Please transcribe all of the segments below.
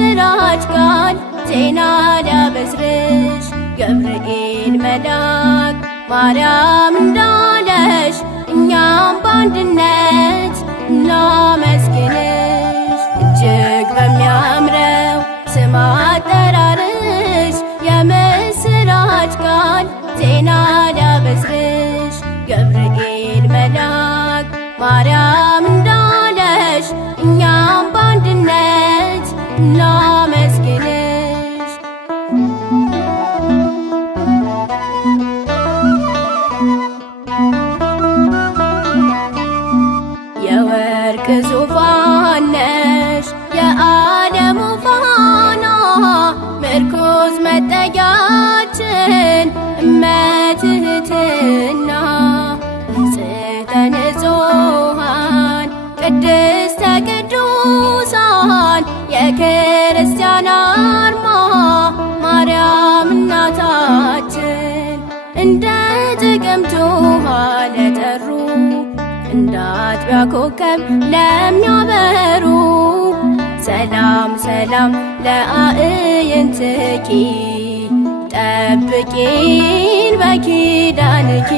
የምስራች ቃል ዜና ሊያበስርሽ ገብርኤል መልአክ ማርያም እንዳለሽ እኛም በአንድነት እናመስግንሽ። እጅግ በሚያምረው ስም አጠራርሽ የምስራች ቃል ዜና ሊያበስርሽ ገብርኤል መልአክ ማርያም እንዳለሽ እኛም በአንድነት እናመስግንሽ። የወርቅ ዙፋን ነሽ የዓለሙ ፋና ምርኩዝ መጠጊያችን እመትህትና ንጽሕተ ንጹሐን ቅድስተ ቅዱሳን የክርስቲያን አርማ ማርያም እናታችን እንደ ጥቅምት ውሃ ለጠሩ እንደ አጥቢያ ኮከብ ለሚያበሩ ሰላም ሰላም ለአዕይንትኪ ጠብቂን በኪዳንኪ።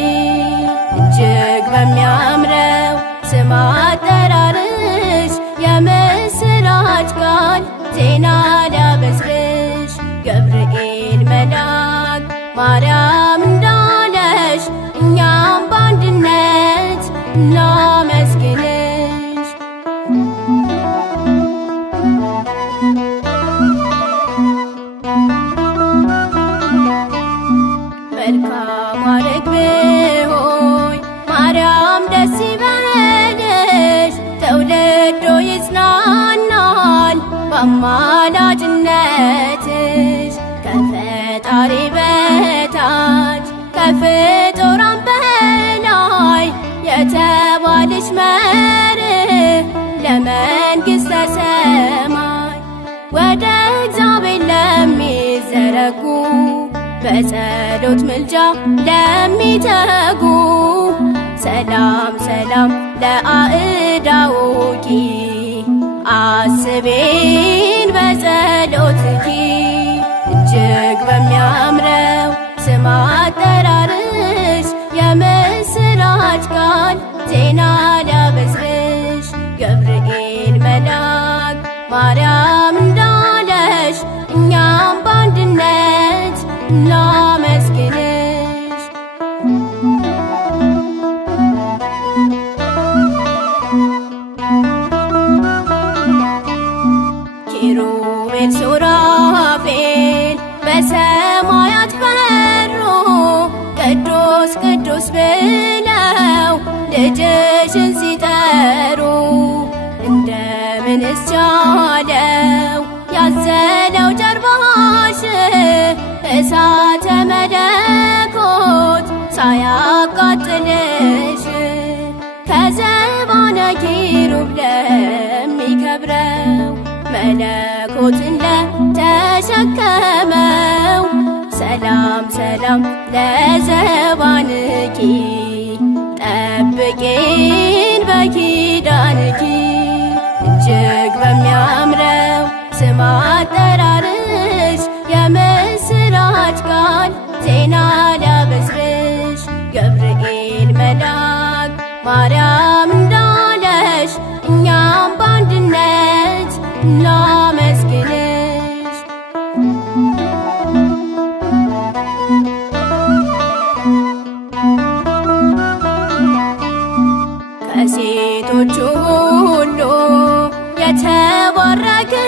እጅግ በሚያምረው ስም አጠራርሽ የምስራች ቃል ዜና ሊያበስርሽ ገብርኤል መልአክ ማርያም እንዳለሽ እኛም በአንድነት እናመስግንሽ። መልካም ርግብ ሆይ ማርያም ደስ ይበልሽ ትውልዱ ይጽናናል በአማላጅነትሽ ከፈጣሪ በታች ከፍጡራን በላይ የተባልሽ መርህ ለመንግሥተ ሰማይ ወደ እግዚአብሔር ለሚዘረጉ በጸሎት ምልጃ ለሚተጉ ሰላም ሰላም ለአእዳውኪ አስቤን በጸሎትኪ። እጅግ በሚያምረው ስም አጠራርሽ የምስራች ቃል ዜና ሊያበስርሽ ገብርኤል መልአክ ማርያም እንዳለሽ እኛም በአንድነት እናመስግንሽ። ኪሩቤል ሱራፌል በሰማያት በሩ ቅዱስ ቅዱስ ብለው ልጅሽን ሲጠሩ እንደምንስ ቻለው ያዘለው ጀርባሽ እሳተ መለኮት ሳያቃጥልሽ ከዘባነ ኪሩብ ለሚከብረው መለኮትን ለተሸከመው ሰላም ሰላም ለዘባንኪ ጠብቂን በኪዳንኪ። እጅግ በሚያምረው ስም አጠራርሽ የምስራች ቃል ዜና ሊያበስርሽ ገብርኤል መልአክ ማርያም እንዳለሽ እኛም በአንድነት እናመስግንሽ። ከሴቶቹ ሁሉ የተባረክሽ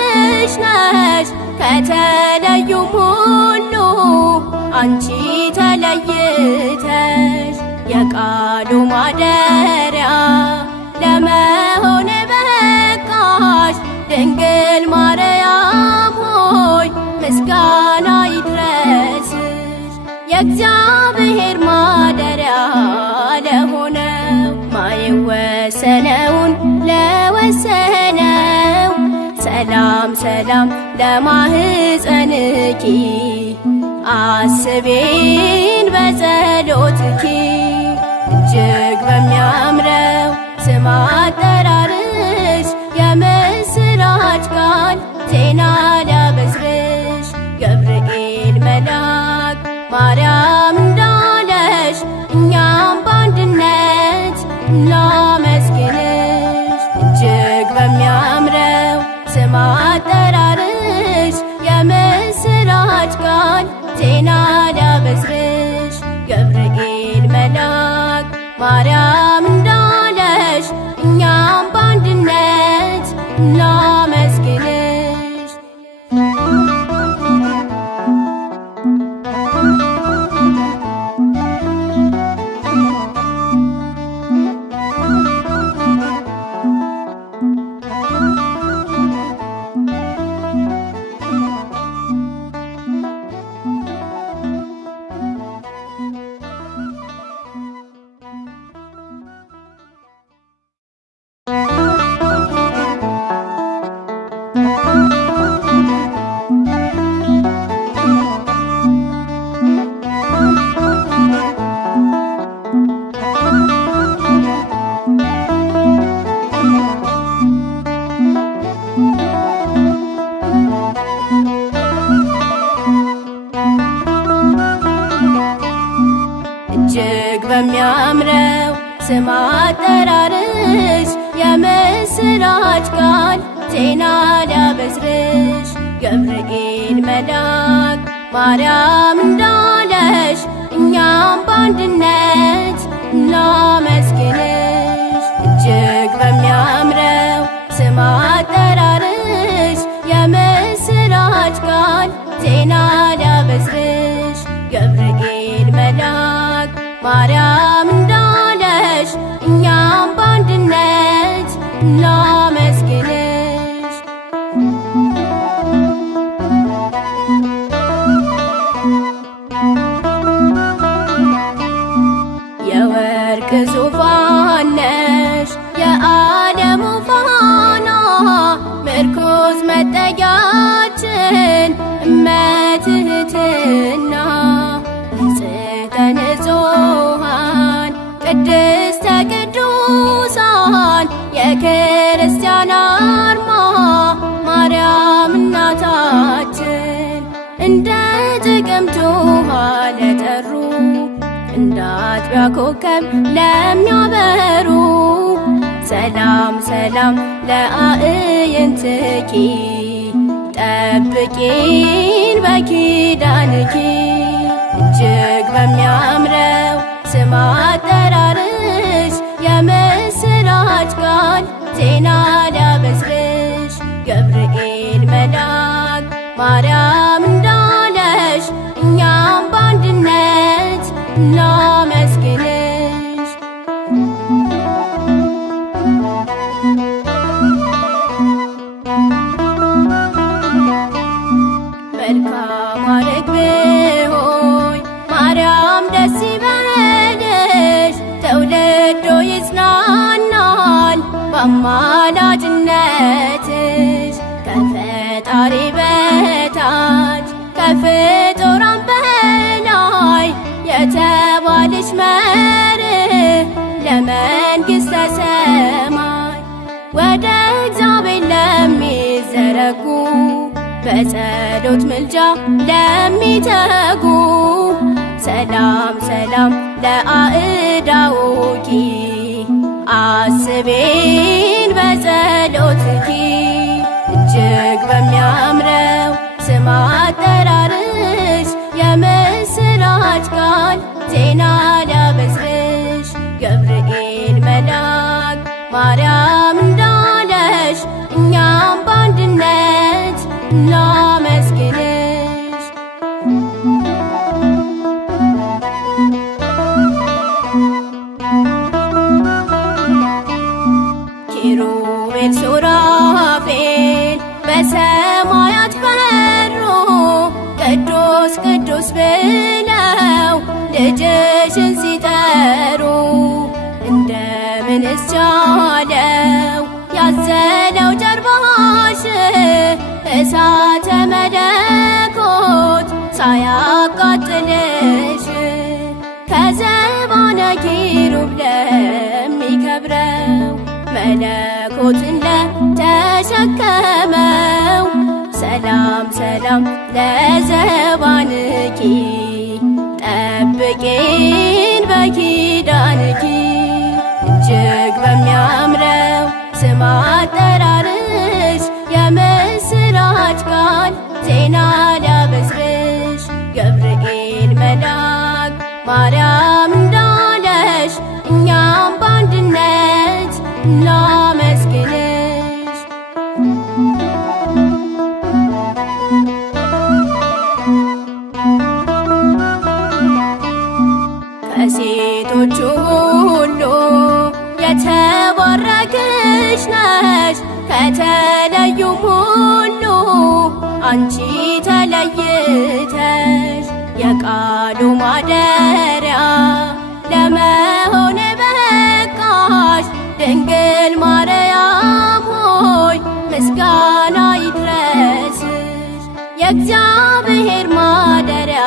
ነሽ ከተለዩም ሁሉ አንቺ ተለይተሽ የቃሉ ማደሪያ ለመሆን በቃሽ ድንግል ማርያም ሆይ ምስጋና ይድረስሽ። የእግዚአብሔር ማደሪያ ለሆነው ማይወሰነውን ለወሰነው ሰላም ሰላም ለማህፀንኪ አስቤን በጸሎትኪ። እጅግ በሚያምረው ስም አጠራርሽ የምስራች ቃል ዜና አጠራርሽ የምስራች ቃል ዜና ሊያበስርሽ ገብርኤል መልአክ ማርያም እንዳለሽ እኛም በአንድነት እናመስግንሽ። እጅግ በሚያምረው ስም አጠራርሽ የምስራች ቃል ዜና ሊያበስርሽ ገብርኤል መልአክ ማርያም እንዳለሽ እኛም በአንድነት እናመስግንሽ። እጅግ በሚያምረው ስም አጠራርሽ የምስራች ቃል ዜና ሊያበስርሽ ገብርኤል መልአክ ማርያም እንዳለሽ እኛም በአንድነት እናመስግንሽ። የወርቅ ዙፋን ነሽ የዓለሙ ፋና ምርኩዝ መጠጊያችን እመትህትና ንጽሕተ ንጹሐን ቅድስተ ቅዱሳን የክርስቲያን አርማ ማርያም እናታችን እንደ ጥቅምት ውሃ ለጠሩ እንደ አጥቢያ ኮከብ ለሚያበሩ ሰላም ሰላም ለአዕይንትኪ ጠብቂን በኪዳንኪ። እጅግ በሚያምረው ስም አጠራርሽ የምስራች ቃል ዜና ሊያበስርሽ ገብርኤል መልአክ ማርያም እንዳለሽ እኛም በአንድነት እናመስግንሽ። መልካም ርግብ ሆይ ማርያም ደስ ይበልሽ ትውልዱ ይጽናናል በአማላጅነትሽ ከፈጣሪ በታች ከፍጡራን በላይ የተባልሽ መርህ ለመንግሥተ ሰማይ ወደ እግዚአብሔር ለሚዘረጉ በጸሎት ምልጃ ለሚተጉ ሰላም ሰላም ለአእዳውኪ አስቤን በጸሎትኪ። እጅግ በሚያምረው ስም አጠራርሽ የምስራች ቃል ዜና ሊያበስርሽ ገብርኤል መልአክ ማርያም እንዳለሽ እኛም በአንድነት እናመስግንሽ። ኪሩቤል ሱራፌል በሰማያት በሩ ቅዱስ ቅዱስ ብለው ልጅሽን ሲጠሩ እንደምንስ ቻለው ያዘለው ጀርባሽ እሳተ መለኮት ሳያቃጥልሽ ከዘባነ ኪሩብ ለሚከብረው መለኮትን ለተሸከመው ሰላም ሰላም ለዘባንኪ ጠብቂን በኪዳንኪ። እጅግ በሚያምረው ስም አጠራርሽ የምስራ ካንቺ ተለይተሽ የቃሉ ማደሪያ ለመሆን በቃሽ ድንግል ማርያም ሆይ ምስጋና ይድረስሽ። የእግዚአብሔር ማደሪያ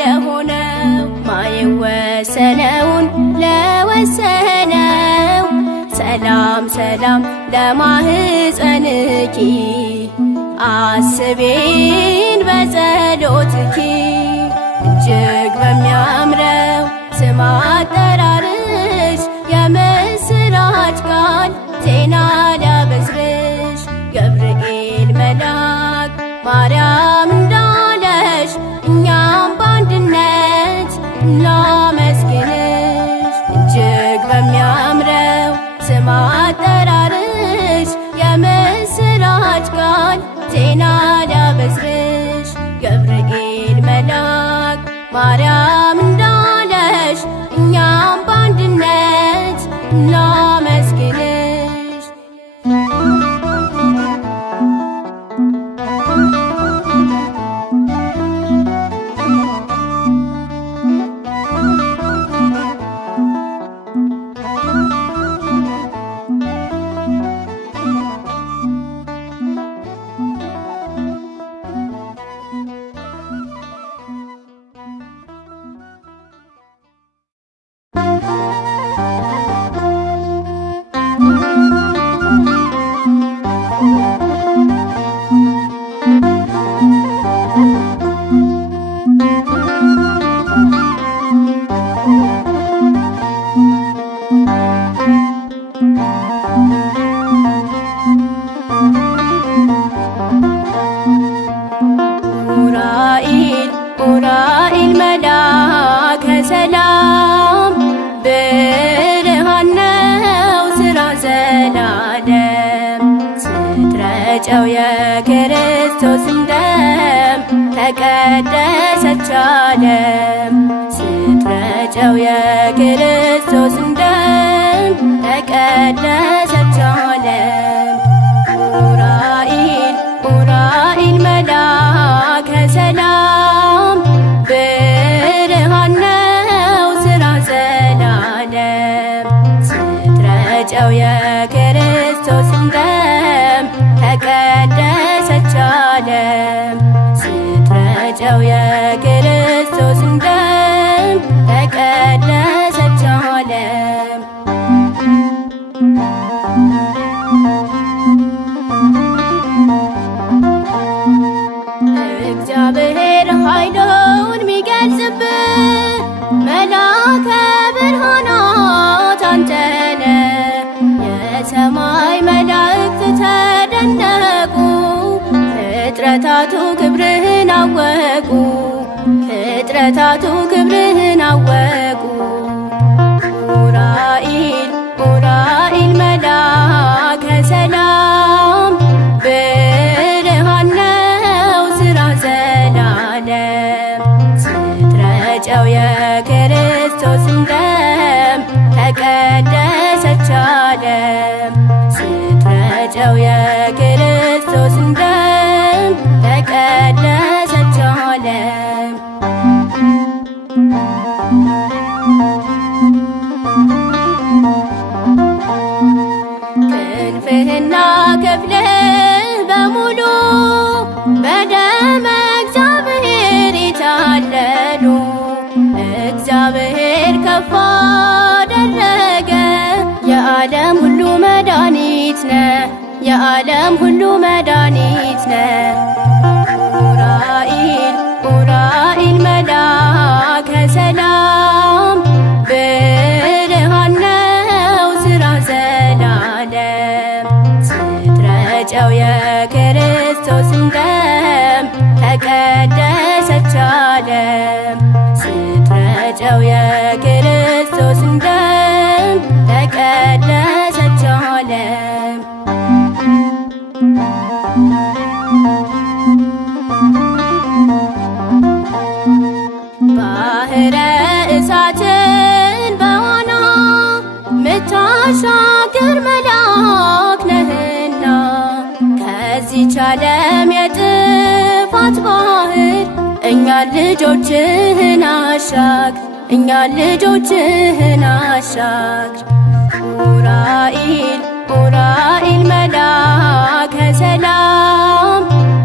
ለሆነው ማይወሰነውን ለወሰነው ሰላም ሰላም ለማህፀንኪ አስቤን በጸሎትኪ እጅግ በሚያምረው ስም አጠራርሽ የምስራች ቃል ዜና ሊያበስርሽ ገብርኤል መልአክ ማርያም እንዳለሽ እኛም በአንድነት እናመስግንሽ። እጅግ በሚያምረው ስም አጠራርሽ የምስራች ቃል ዜና ሊያበስርሽ ገብርኤል መልአክ ማርያም እንዳለሽ እኛም በአንድነት እናመስግንሽ። ኡራኤል መልአከ ሰላም ብርሃን ነው ሥራ ዘላለም ስትረጨው የክርስቶስን ደም ተቀደሰች ዓለም ስትረጨው የክርስቶስን ደም ተቀደሰች ዓለም። ኡራኤል መልአከ ሰላም ብርሃን ነው ሥራ ዘላለም ስትረጨው የክርስቶስን ደም ተቀደሰች ዓለም ስትረጨው የክርስቶስን ደም ተቀደሰች ዓለም። እግዚአብሔር ኃይሉን ሚገልጽብህ መልአከ ብርሃናት አንተነ የሰማይ መላእክት ተደነቁ ፍጥረታቱ ክብርህን አወቁ ፍጥረታቱ ክብርህን አወቁ። ኡራኤል መልአከ ሰላም ብርሃን ነው ሥራ ዘላለም ስትረጨው የክርስቶስን ደም ተቀደሰች ዓለም ስትረጨው የክርስቶስን ደም ተቀደሰች ዓለም። ክንፍህና ክፍልህ በሙሉ በደመ እግዚአብሔር የታለሉ እግዚአብሔር ከፍ አደረገ የዓለም ሁሉ መድኃኒት ነህ የዓለም ሁሉ መድኃኒት ነህ። ኡራኤል መልአከ ሰላም ብርሃን ነው ሥራ ዘላለም ስትረጨው የክርስቶስን ደም ተቀደሰች ዓለም ስትረጨው የክርስቶስን ደም ተቀደሰች ዓለም። ባሕረ እሳትን በዋና ምታሻግር መልአክ ነህና ከዚህች ከዓለም የጥፋት ባህር እኛን ልጆችህን አሻግር፣ እኛን ልጆችህን አሻግር። ኡራኤል ኡራኤል መላከ ሰላም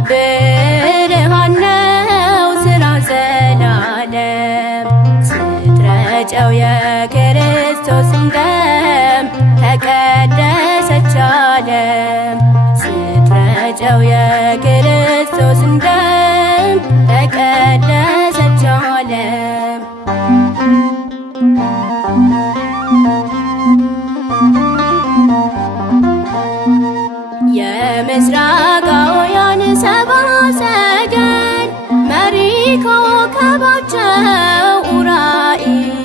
ብርሃን ነው ሥራ ዘላለም። ስትረጨው የክርስቶስን ደም ተቀደሰች ዓለም። ስትረጨው የክርስቶስን ደም ተቀደሰች ዓለም። የምስራቃውያን ሰብአ ሰገል መሪ ኮከባቸው ኡራኤል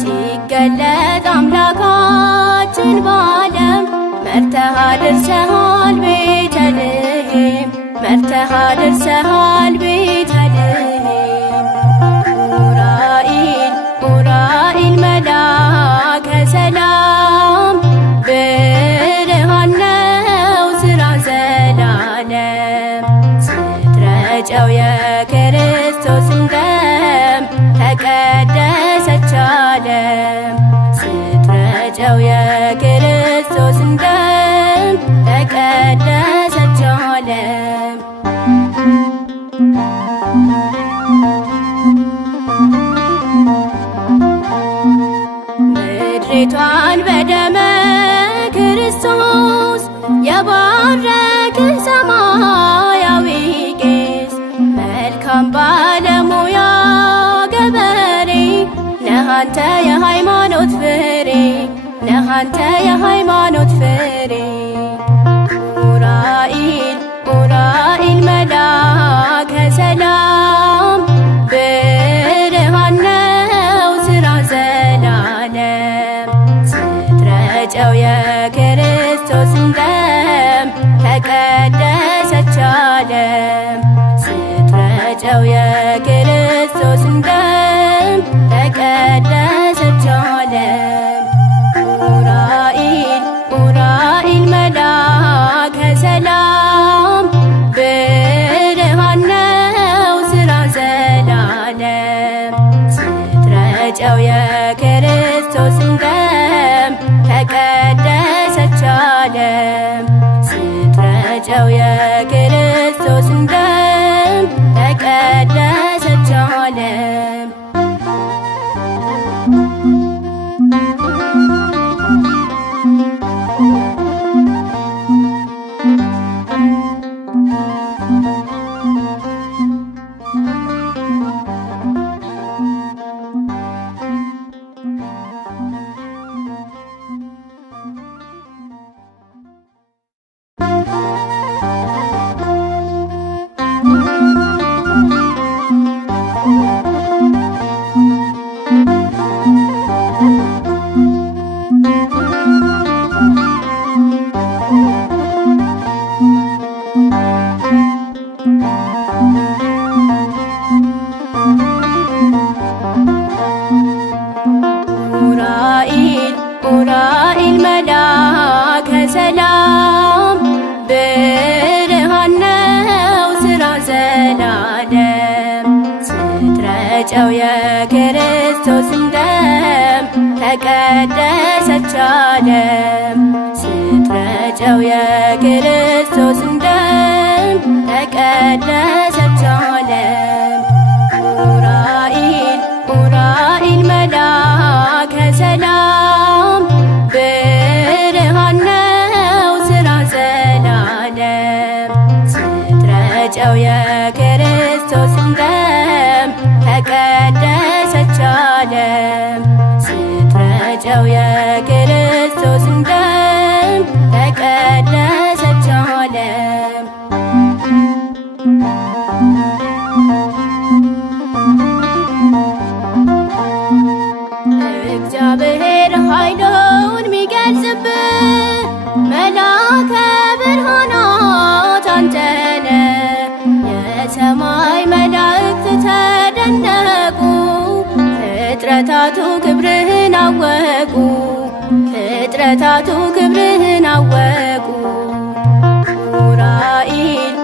ሲገለጥ አምላካችን በዓለም መርተሃ ደርሰሃል ቤተልሔም፣ መርተሃ ደርሰሃል ቤተልሔም። ኡራኤል ኡራኤል መላከ ሰላም ብርሃን ነው ሥራ ዘላለም። ስትረጨው የክርስቶስን ደም ተቀደሰች ዓለም። ስትረጨው የክርስቶስን ደም ተቀደሰች ዓለም። ምድሪቷን በደመ ክርስቶስ የባረክህ ሰማያዊ ቄስ፣ መልካም ባለሙያ ገበሬ ነህ አንተ የሃይማኖት ፍሬ፣ ነህ አንተ የሃይማኖት ፍሬ። ኡራኤል ኡራኤል መላከ ሰላም ብርሃን ነው ሥራ ዘላለም። ስትረጨው የክርስቶስን ደም ተቀደሰች ዓለም። ስትረጨው የክርስቶስን ደም ተቀደሰች ዓለም። ኡራኤል ኡራኤል መላከ ሰላም ብርሃን ነው ሥራ ዘላለም። ስትረጨው የክርስቶስን ደም ተቀደሰች ዓለም። ስትረጨው የክርስቶስን ደም ተቀደሰች ዓለም። ኡራኤል ኡራኤል መላከ ሰላም ብርሃን ነው ሥራ ዘላለም። ስትረጨው የክርስቶስን ደም ተቀደሰች ዓለም። ስትረጨው የክርስቶስን ደም ተቀደሰች ዓለም። ኡራኤል ኡራኤል መላከ ሰላም ብርሃን ነው ሥራ ዘላለም። ስትረጨው የክርስቶስን ደም ተቀደሰች ዓለም። ስትረጨው የክርስቶስን ደም ተቀደሰች ዓለም። እግዚአብሔር ኃይሉን ሚገልጽብህ መላከ ብርሃናት አንተ ነህ። የሰማይ መላእክት ተደነቁ፣ ፍጥረታቱ ክብርህን አወቁ፣ ፍጥረታቱ ክብርህን አወቁ። ኡራኤል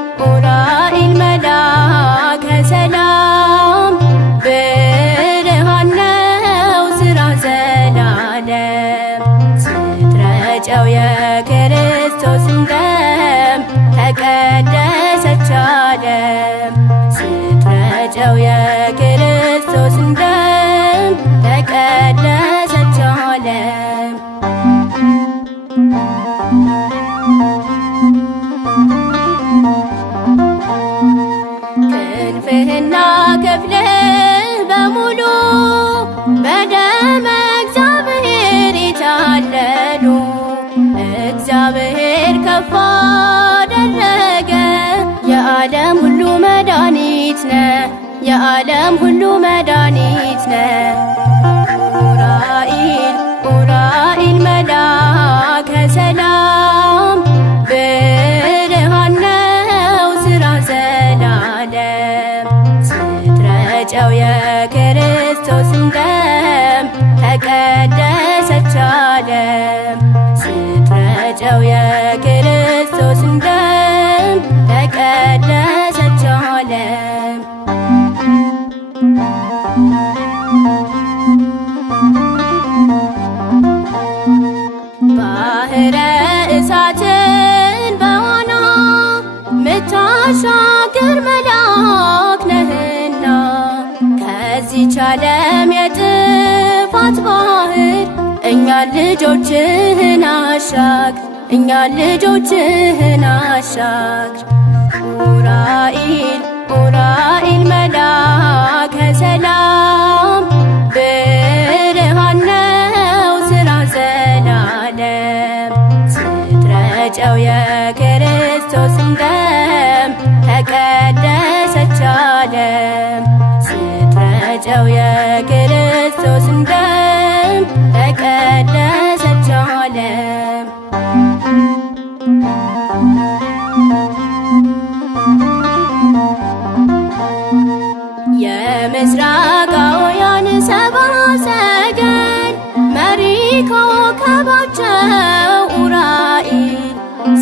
ክንፍህና ክፍልህ በሙሉ በደመ እግዚአብሔር የታለሉ እግዚአብሔር ከፍ አደረገ። የዓለም ሁሉ መድኃኒት ነህ፣ የዓለም ሁሉ መድኃኒት ነህ። ኡራኤል ኡራኤል መልአከ ሰላም ብርሃን ነው ሥራ ዘላለም። ስትረጨው የክርስቶስን ደም ተቀደሰች ዓለም። ስትረጨው የክርስቶስን ደም ተቀደሰች ዓለም። ባህረ እሳትን በዋና ምታሻግር መልአክ ነህና ከዚህች ዓለም የጥፋት ባህር እኛን ልጆችህን አሻግር፣ እኛን ልጆችህን አሻግር። ኡራኤል ኡራኤል መልአከ ሰላም ብርሃን ነው ሥራ ዘላለም። ስትረጨው የክርስቶስን ደም ተቀደሰች ዓለም። ስትረጨው የክርስቶስን ደም ተቀደሰች ዓለም። የምስራቃውያን ሰብአ ሰገል መሪ ኮከባቸው ኡራኤል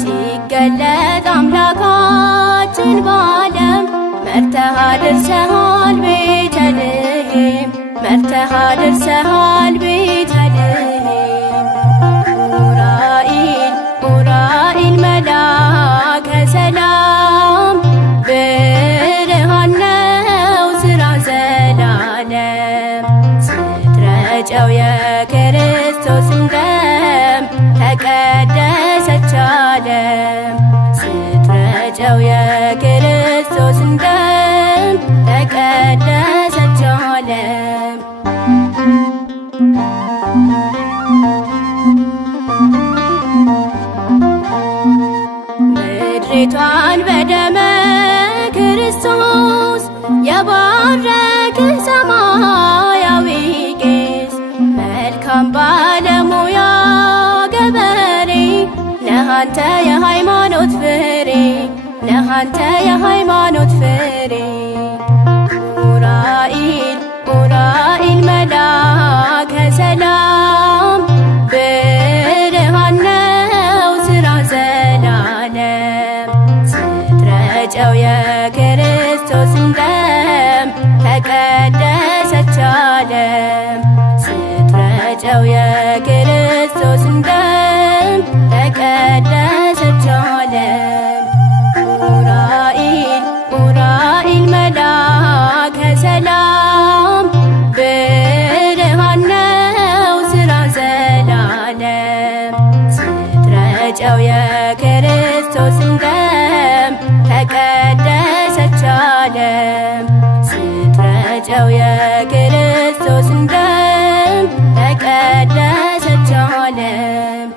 ሲገለጥ አምላካችን በዓለም መርተሃ ደርሰሃል ቤተልሔም፣ መርተሃ ደርሰሃል ቤተልሔም። ኡራኤል ኡራኤል መልአከ ሰላም ብርሃን ነው ሥራ ዘላለም። ስትረጨው የክርስቶስን ደም ተቀደሰች ዓለም። ስትረጨው የክርስቶስን ደም ተቀደሰች ዓለም። ምድሪቷን በደመ ክርስቶስ የባረክህ ሰማያዊ ቄስ መልካም ባለሙያ ገበሬ ነህ አንተ የሃይማኖት ፍሬ፣ ነህ አንተ የሃይማኖት ፍሬ። ኡራኤል ኡራኤል መልአከ ሰላም ብርሃን ነው ሥራ ዘላለም። ስትረጨው የክርስቶስን ደም ተቀደሰች ዓለም። ስትረጨው የክርስቶስን ደም ተቀደሰች ዓለም። ኡራኤል ኡራኤል መልአከ ሰላም ብርሃን ነው ሥራ ዘላለም። ስትረጨው የክርስቶስን ደም ተቀደሰች ዓለም። ስትረጨው የክርስቶስን ደም ተቀደሰች ዓለም።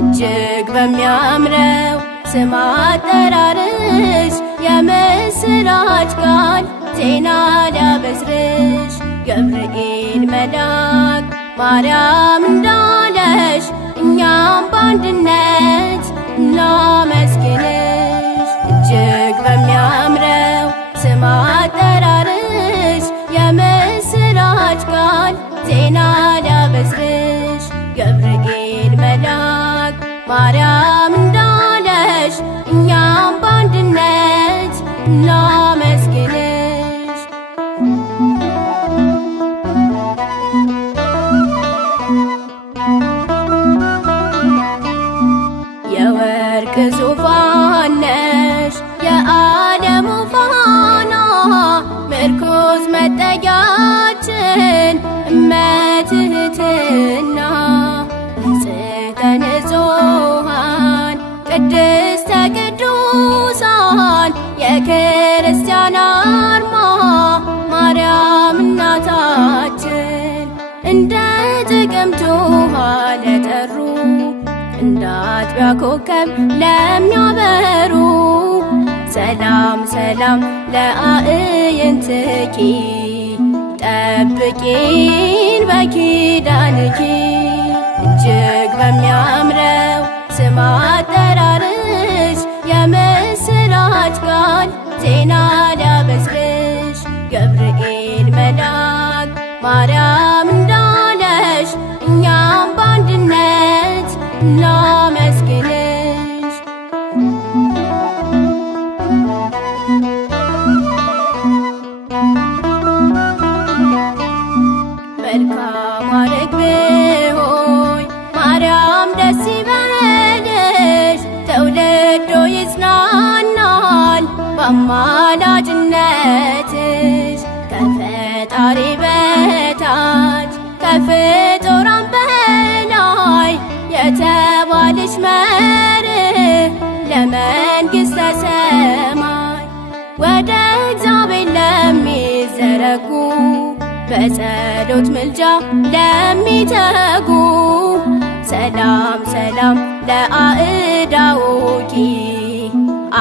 እጅግ በሚያምረው ስም አጠራርሽ የምስራች ቃል ዜና ሊያበስርሽ ገብርኤል መልአክ ማርያም እንዳለሽ እኛም በአንድነት እናመስግንሽ። ዙፋን ነሽ የዓለሙ ፋና ምርኩዝ መጠጊያችን እመትህትና ንጽሕተ ንጹሐን ቅድስተ ቅዱሳን የክርስቲያን አርማ ማርያም እናታችን እንደ ጥቅምት ውሃ ለጠሩ እንደ አጥቢያ ኮከብ ለሚያበሩ ሰላም ሰላም ለአዕይንትኪ ጠብቂን በኪዳንኪ እጅግ በሚያምረው ስም አጠራርሽ የምስራች ቃል ዜና ሊያበስርሽ ገብርኤል መልአክ ማርያም እንዳለሽ እኛም በአንድነት እናመስግንሽ። መልካም ርግብ ሆይ ማርያም ደስ ይበልሽ ትውልዱ ይጽናናል በአማላጅነትሽ ከፈጣሪ በታች ከፍጡራን በላይ የተባልሽ መርህ ለመንግሥተ ሰማይ ወደ እግዚአብሔር ለሚዘረጉ በጸሎት ምልጃ ለሚተጉ ሰላም ሰላም ለአእዳውኪ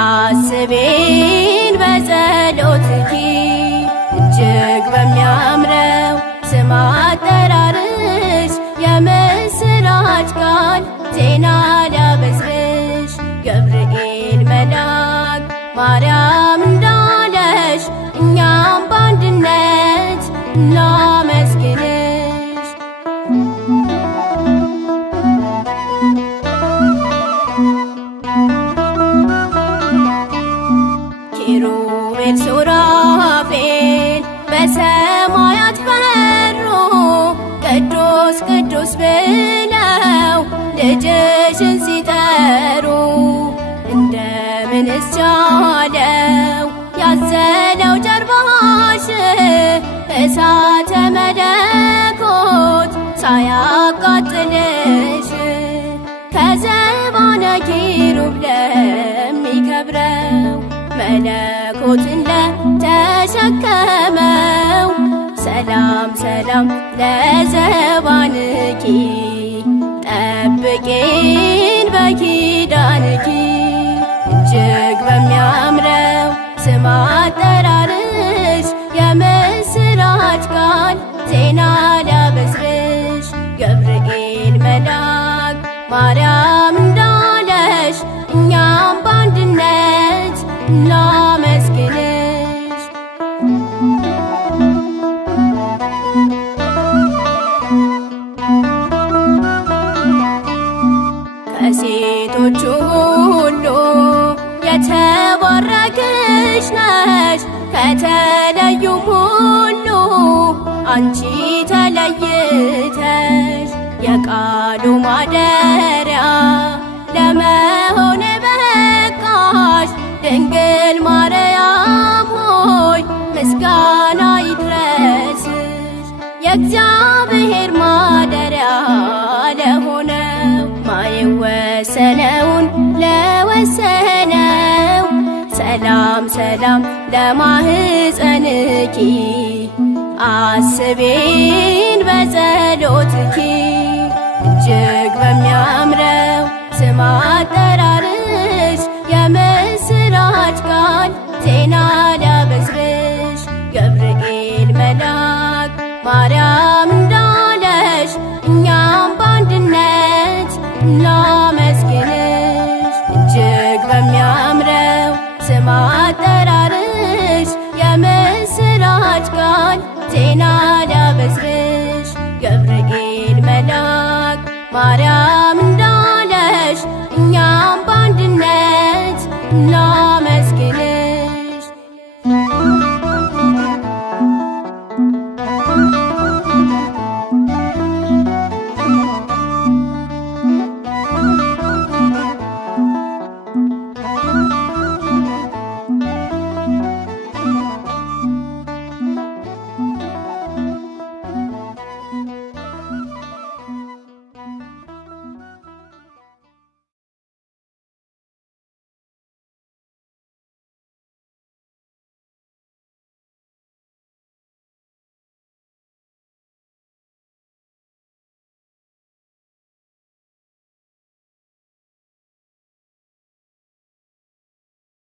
አስቤን በጸሎትኪ እጅግ በሚያምረው ስም አጠራርሽ የምስራች ቃል ዜና ሊያበስርሽ ገብርኤል መልአክ ማርያም እንዳለሽ እኛም በአንድነት እናመስግንሽ። ኪሩቤል ሱራፌል በሰማያት በሩ ቅዱስ ቅዱስ ብለው ልጅሽን ሲጠሩ እንደምንስ ቻለው ያዘለው ጀርባሽ እሳተ መለኮት ሳያቃጥልሽ ከዘባነ ኪሩብ ለሚከብረው መለኮትን ለተሸከመው ሰላም ሰላም ለዘባንኪ ጠብቂን በኪዳንኪ እጅግ በሚያምረው ስም አጠራርሽ የምስራች ቃል ዜና ሊያበስርሽ ገብርኤል መልአክ ማርያም እንዳለሽ እኛም በአንድነት እናመስግንሽ። ከሴቶቹ ሁሉ የተባረክሽ ነሽ ከተለዩም ሁሉ አንቺ ተለይተሽ የቃሉ ማደሪያ ለመሆን በቃሽ ድንግል ማርያም ሆይ ምስጋና ይድረስሽ። የእግዚአብሔር ማደሪያ ለሆነው ማይወሰነውን ለወሰነው ሰላም ሰላም ለማህፀንኪ አስቤን በጸሎትኪ እጅግ በሚያምረው ስም አጠራርሽ የምስራች ቃል ዜና ሊያበስርሽ ገብርኤል መልአክ ማርያም እንዳለሽ እኛም በአንድነት እናመስግንሽ። እጅግ በሚያምረው ስም አጠራርሽ የምስራች ቃል ዜና ሊያበስርሽ ገብርኤል መልአክ ማርያም እንዳለሽ እኛም በአንድነት